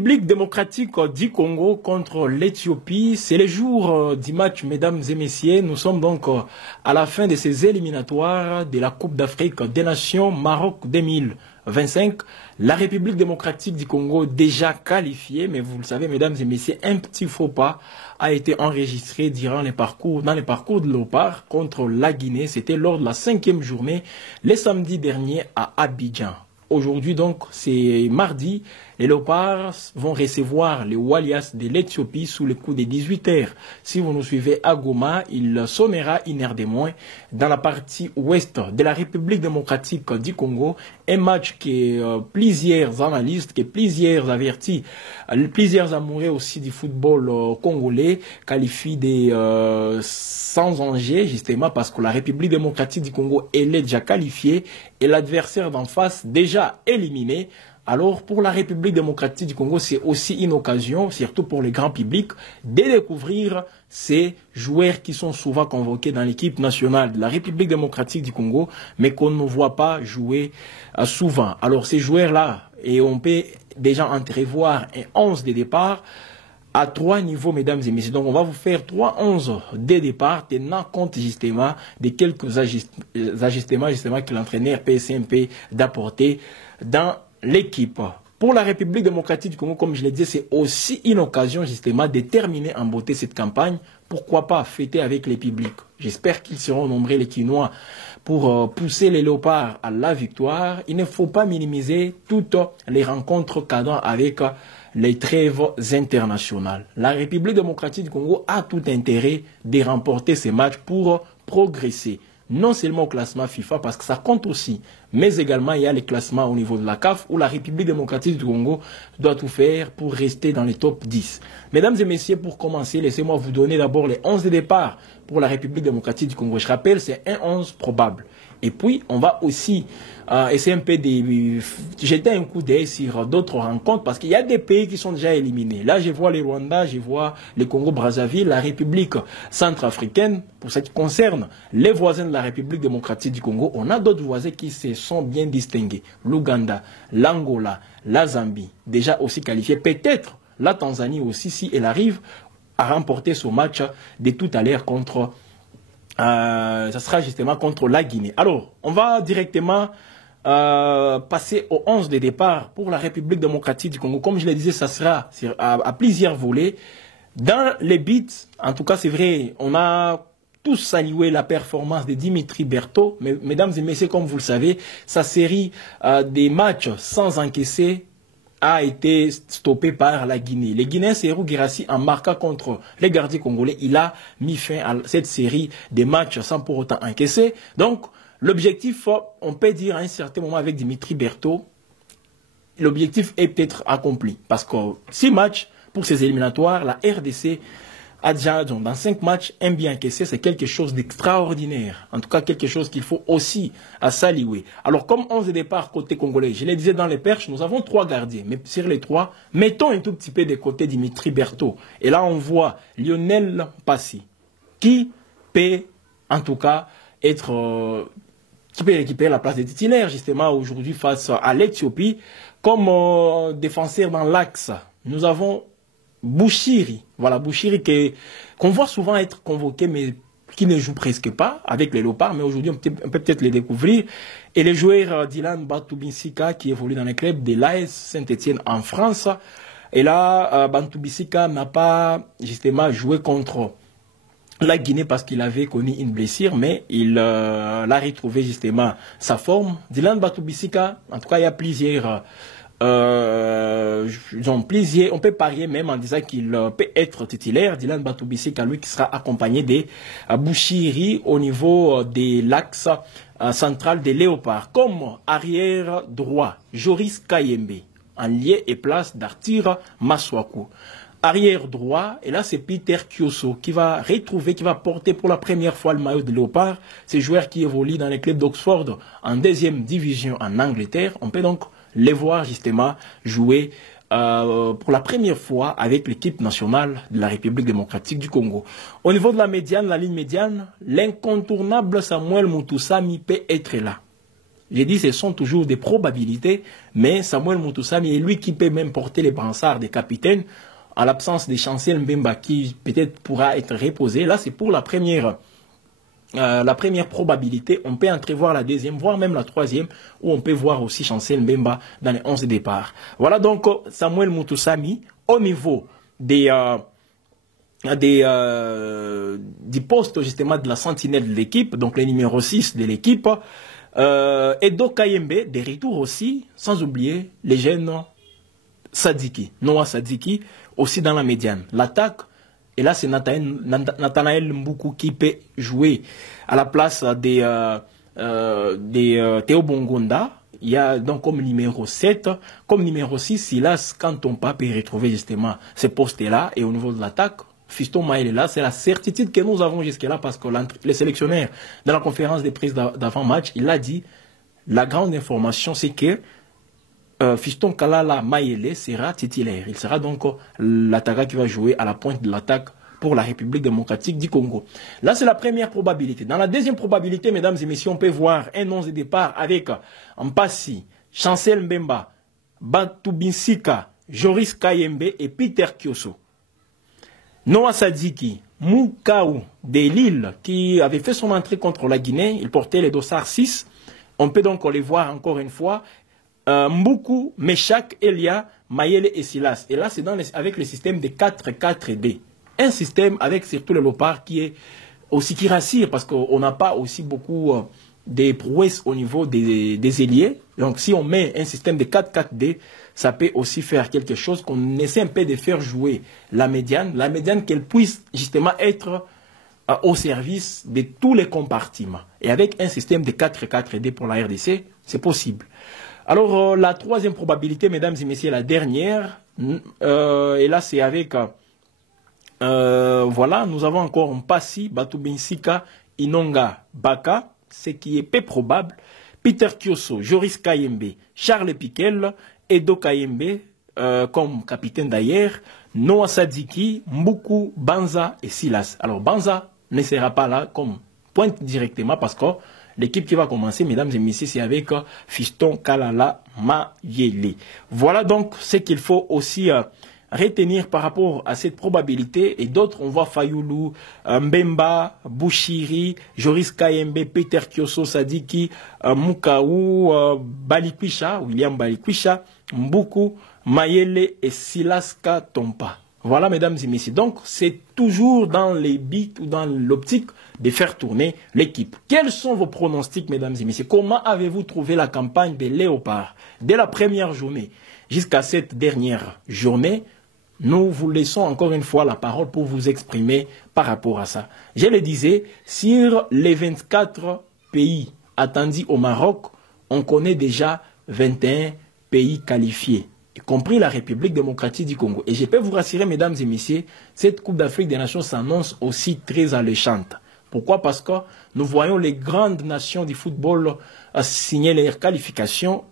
République démocratique du Congo contre l'Éthiopie, c'est le jour du match, mesdames et messieurs. Nous sommes donc à la fin de ces éliminatoires de la Coupe d'Afrique des Nations Maroc 2025. La République démocratique du Congo déjà qualifiée, mais vous le savez, mesdames et messieurs, un petit faux pas a été enregistré dans les parcours de Léopard contre la Guinée. C'était lors de la 5e journée, le samedi dernier à Abidjan. Aujourd'hui donc, c'est mardi, les Léopards vont recevoir les Walias de l'Éthiopie sous le coup des 18 h. Si vous nous suivez à Goma, il sonnera une heure de moins dans la partie ouest de la République démocratique du Congo. Un match que plusieurs analystes, que plusieurs avertis, plusieurs amoureux aussi du football congolais qualifient des sans enjeu, justement parce que la République démocratique du Congo elle est déjà qualifiée et l'adversaire d'en face déjà éliminé. Alors pour la République démocratique du Congo, c'est aussi une occasion, surtout pour le grand public, de découvrir ces joueurs qui sont souvent convoqués dans l'équipe nationale de la République démocratique du Congo, mais qu'on ne voit pas jouer souvent. Alors ces joueurs-là, et on peut déjà entrevoir un 11 de départ à 3 niveaux, mesdames et messieurs. Donc, on va vous faire 3 11 dès départ, tenant compte justement de quelques ajustements justement que l'entraîneur PSMP d'apporter dans l'équipe. Pour la République démocratique du Congo, comme je l'ai dit, c'est aussi une occasion justement de terminer en beauté cette campagne. Pourquoi pas fêter avec les publics? J'espère qu'ils seront nombreux les Quinois pour pousser les Léopards à la victoire. Il ne faut pas minimiser toutes les rencontres cadran avec les trêves internationales. La République démocratique du Congo a tout intérêt de remporter ces matchs pour progresser. Non seulement au classement FIFA, parce que ça compte aussi, mais également il y a les classements au niveau de la CAF, où la République démocratique du Congo doit tout faire pour rester dans les top 10. Mesdames et messieurs, pour commencer, laissez-moi vous donner d'abord les 11 de départ pour la République démocratique du Congo. Je rappelle, c'est un 11 probable. Et puis, on va aussi essayer un peu de jeter un coup d'œil sur d'autres rencontres parce qu'il y a des pays qui sont déjà éliminés. Là, je vois les Rwanda, je vois le Congo-Brazzaville, la République centrafricaine. Pour ce qui concerne les voisins de la République démocratique du Congo, on a d'autres voisins qui se sont bien distingués. L'Ouganda, l'Angola, la Zambie, déjà aussi qualifiés. Peut-être la Tanzanie aussi, si elle arrive à remporter ce match de tout à l'heure contre... ça sera justement contre la Guinée. Alors, on va directement passer au 11 de départ pour la République démocratique du Congo. Comme je le disais, ça sera à plusieurs volets. Dans les buts, en tout cas, c'est vrai, on a tous salué la performance de Dimitri Berthaud. Mais, mesdames et messieurs, comme vous le savez, sa série des matchs sans encaisser a été stoppé par la Guinée. Les Guinéens, Serhou Guirassy, en marquant contre les gardiens congolais, il a mis fin à cette série de matchs sans pour autant encaisser. Donc, l'objectif, on peut dire à un certain moment avec Dimitri Berthaud, l'objectif est peut-être accompli. Parce que 6 matchs pour ces éliminatoires, la RDC a déjà, dans 5 matchs, un bien encaissé, c'est quelque chose d'extraordinaire. En tout cas, quelque chose qu'il faut aussi saluer. Alors, comme 11 de départ côté congolais, je le disais dans les perches, nous avons 3 gardiens. Mais sur les 3, mettons un tout petit peu de côté Dimitri Berthaud. Et là, on voit Lionel Passy, qui peut, en tout cas, être... qui peut récupérer la place des titulaires, justement, aujourd'hui, face à l'Éthiopie. Comme défenseur dans l'axe, nous avons Bouchiri, voilà, Bouchiri qu'on voit souvent être convoqué, mais qui ne joue presque pas avec les Léopards, mais aujourd'hui on peut peut-être les découvrir. Et le joueur Dylan Batoubisika qui évolue dans le club de l'AS Saint-Etienne en France. Et là, Batoubisika n'a pas justement joué contre la Guinée parce qu'il avait connu une blessure, mais il a retrouvé justement sa forme. Dylan Batoubisika, en tout cas il y a plusieurs... on peut parier même en disant qu'il peut être titulaire. Dylan Batoubisika, lui qui sera accompagné de Bouchiri au niveau de l'axe central des Léopards. Comme arrière droit, Joris Kayembe, en lien et place d'Arthur Maswaku. Arrière droit, et là c'est Peter Kioso qui va retrouver, qui va porter pour la première fois le maillot de Léopard. Ces joueurs qui évoluent dans les clubs d'Oxford en 2e division en Angleterre. On peut donc les voir justement jouer pour la première fois avec l'équipe nationale de la République démocratique du Congo. Au niveau de la ligne médiane, l'incontournable Samuel Mutusami peut être là. J'ai dit ce sont toujours des probabilités, mais Samuel Moutoussamy est lui qui peut même porter les brassards des capitaines en l'absence de Chancel Mbemba qui peut-être pourra être reposé. Là, c'est pour la première probabilité. On peut entrevoir la deuxième, voire même la troisième, où on peut voir aussi Chancel Mbemba dans les 11 départs. Voilà donc Samuel Moutoussamy au niveau du poste justement de la sentinelle de l'équipe, donc le numéro 6 de l'équipe. Edo Kayembe, des retours aussi, sans oublier les jeunes Sadiki, Noah Sadiki, aussi dans la médiane. L'attaque, et là c'est Nathanaël Mboukou qui peut jouer à la place des Théo Bongonda. Il y a donc comme numéro 7, comme numéro 6, Silas Kantompa peut retrouver justement ces postes-là. Et au niveau de l'attaque, Fiston Maël est là. C'est la certitude que nous avons jusque-là parce que le sélectionneur, dans la conférence de presse d'avant-match, il a dit, la grande information c'est que Fiston Kalala Maël sera titulaire. Il sera donc l'attaquant qui va jouer à la pointe de l'attaque pour la République démocratique du Congo. Là, c'est la première probabilité. Dans la deuxième probabilité, mesdames et messieurs, on peut voir un 11 de départ avec Mpassi, Chancel Mbemba, Batubinsika, Joris Kayembe et Peter Kioso. Noah Sadiki, Moukaou de Lille, qui avait fait son entrée contre la Guinée, il portait les dossards 6. On peut donc les voir encore une fois. Mboukou, Meshak, Elia, Mayele et Silas. Et là, c'est avec le système de 4-4-D. Un système avec surtout le Lopard qui est aussi qui rassure parce qu'on n'a pas aussi beaucoup de prouesses au niveau des ailiers. Donc si on met un système de 4-4-D, ça peut aussi faire quelque chose qu'on essaie un peu de faire jouer la médiane qu'elle puisse justement être au service de tous les compartiments. Et avec un système de 4-4-D pour la RDC, c'est possible. Alors la troisième probabilité, mesdames et messieurs, la dernière, et là c'est avec... voilà, nous avons encore Mpassi, Batubinsika, Inonga, Baka, ce qui est peu probable. Peter Kioso, Joris Kayembe, Charles Piquel, Edo Kayembe, comme capitaine d'ailleurs, Noah Sadiki, Mboukou, Banza et Silas. Alors Banza ne sera pas là comme pointe directement parce que l'équipe qui va commencer, mesdames et messieurs, c'est avec Fiston Kalala Mayele. Voilà donc ce qu'il faut aussi... retenir par rapport à cette probabilité. Et d'autres, on voit Fayoulou, Mbemba, Bouchiri, Joris Kayembe, Peter Kioso Sadiki, Moukaou, Balikwisha, William Balikwisha, Mboukou, Mayele et Silaska Tompa. Voilà, mesdames et messieurs. Donc, c'est toujours dans les bits ou dans l'optique de faire tourner l'équipe. Quels sont vos pronostics, mesdames et messieurs? Comment avez-vous trouvé la campagne des Léopards dès la première journée jusqu'à cette dernière journée? Nous vous laissons encore une fois la parole pour vous exprimer par rapport à ça. Je le disais, sur les 24 pays attendus au Maroc, on connaît déjà 21 pays qualifiés, y compris la République démocratique du Congo. Et je peux vous rassurer, mesdames et messieurs, cette Coupe d'Afrique des Nations s'annonce aussi très alléchante. Pourquoi? Parce que nous voyons les grandes nations du football signer leurs qualifications.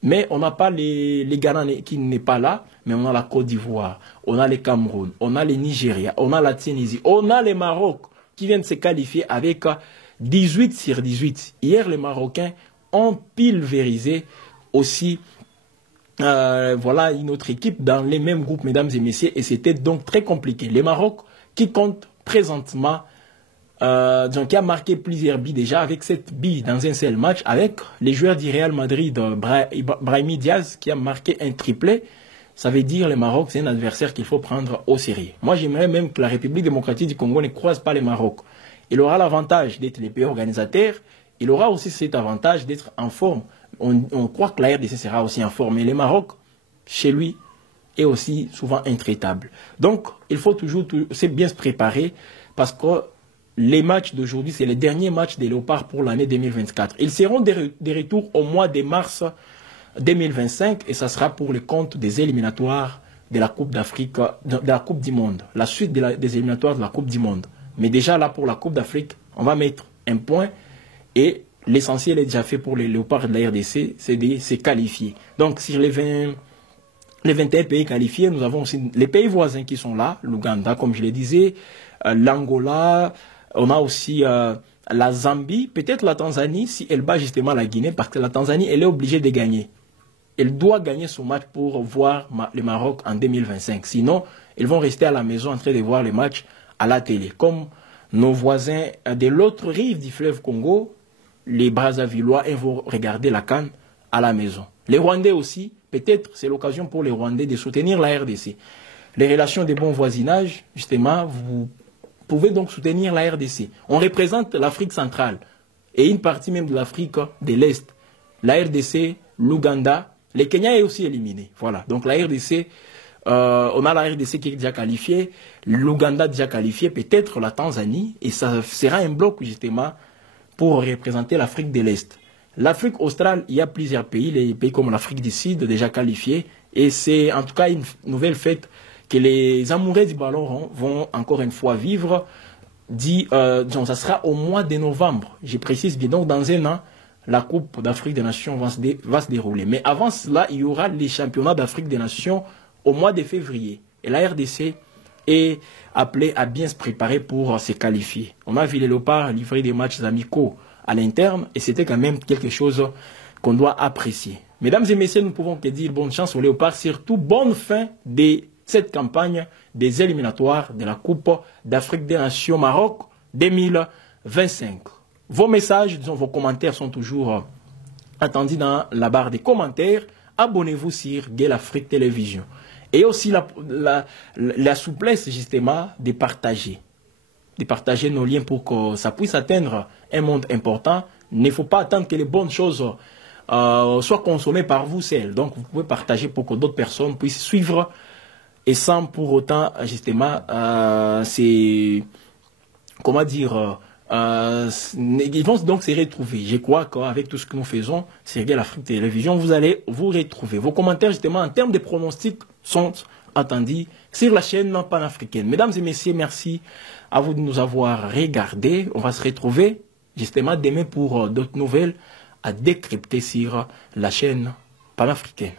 Mais on n'a pas les Ghana qui n'est pas là, mais on a la Côte d'Ivoire, on a le Cameroun, on a le Nigeria, on a la Tunisie, on a le Maroc qui viennent se qualifier avec 18 sur 18. Hier, les Marocains ont pulvérisé aussi voilà, une autre équipe dans les mêmes groupes, mesdames et messieurs, et c'était donc très compliqué. Les Maroc qui comptent présentement donc, qui a marqué plusieurs billes déjà avec cette bille dans un seul match avec les joueurs du Real Madrid, Brahimi Diaz qui a marqué un triplé. Ça veut dire le Maroc, c'est un adversaire qu'il faut prendre au sérieux. Moi, j'aimerais même que la République démocratique du Congo ne croise pas le Maroc. Il aura l'avantage d'être le pays organisateur. Il aura aussi cet avantage d'être en forme. On croit que la RDC sera aussi en forme. Mais le Maroc, chez lui, est aussi souvent intraitable. Donc, il faut toujours bien se préparer parce que les matchs d'aujourd'hui, c'est les derniers matchs des Léopards pour l'année 2024. Ils seront des retours au mois de mars 2025 et ça sera pour le compte des éliminatoires de la Coupe d'Afrique, de la Coupe du Monde, la suite des éliminatoires de la Coupe du Monde. Mais déjà là, pour la Coupe d'Afrique, on va mettre un point et l'essentiel est déjà fait pour les Léopards de la RDC, c'est de se qualifier. Donc, sur les 21 pays qualifiés, nous avons aussi les pays voisins qui sont là, l'Ouganda, comme je le disais, l'Angola. On a aussi la Zambie, peut-être la Tanzanie, si elle bat justement la Guinée, parce que la Tanzanie, elle est obligée de gagner. Elle doit gagner son match pour voir le Maroc en 2025. Sinon, ils vont rester à la maison en train de voir les matchs à la télé. Comme nos voisins de l'autre rive du fleuve Congo, les Brazzavillois, ils vont regarder la CAN à la maison. Les Rwandais aussi, peut-être c'est l'occasion pour les Rwandais de soutenir la RDC. Les relations de bon voisinage, justement, vous pouvez donc soutenir la RDC. On représente l'Afrique centrale et une partie même de l'Afrique de l'Est. La RDC, l'Ouganda, le Kenya est aussi éliminé. Voilà, donc la RDC, on a la RDC qui est déjà qualifiée, l'Ouganda déjà qualifié, peut-être la Tanzanie, et ça sera un bloc justement pour représenter l'Afrique de l'Est. L'Afrique australe, il y a plusieurs pays, les pays comme l'Afrique du Sud déjà qualifiés, et c'est en tout cas une nouvelle fête que les amoureux du ballon rond vont encore une fois vivre. Ça sera au mois de novembre, je précise bien, donc dans un an, la Coupe d'Afrique des Nations va se dérouler. Mais avant cela, il y aura les championnats d'Afrique des Nations au mois de février. Et la RDC est appelée à bien se préparer pour se qualifier. On a vu les Léopards livrer des matchs amicaux à l'interne et c'était quand même quelque chose qu'on doit apprécier. Mesdames et messieurs, nous pouvons que dire bonne chance aux Léopards, surtout bonne fin de cette campagne des éliminatoires de la Coupe d'Afrique des Nations Maroc 2025. Vos messages, disons, vos commentaires sont toujours attendus dans la barre des commentaires. Abonnez-vous sur Gay Afrique Télévision. Et aussi la souplesse, justement, de partager nos liens pour que ça puisse atteindre un monde important. Il ne faut pas attendre que les bonnes choses soient consommées par vous seuls. Donc, vous pouvez partager pour que d'autres personnes puissent suivre et sans pour autant, justement, comment dire... ils vont donc se retrouver. Je crois qu'avec tout ce que nous faisons, c'est l'Afrique Télévision, vous allez vous retrouver. Vos commentaires, justement, en termes de pronostics, sont attendus sur la chaîne panafricaine. Mesdames et messieurs, merci à vous de nous avoir regardés. On va se retrouver, justement, demain pour d'autres nouvelles à décrypter sur la chaîne panafricaine.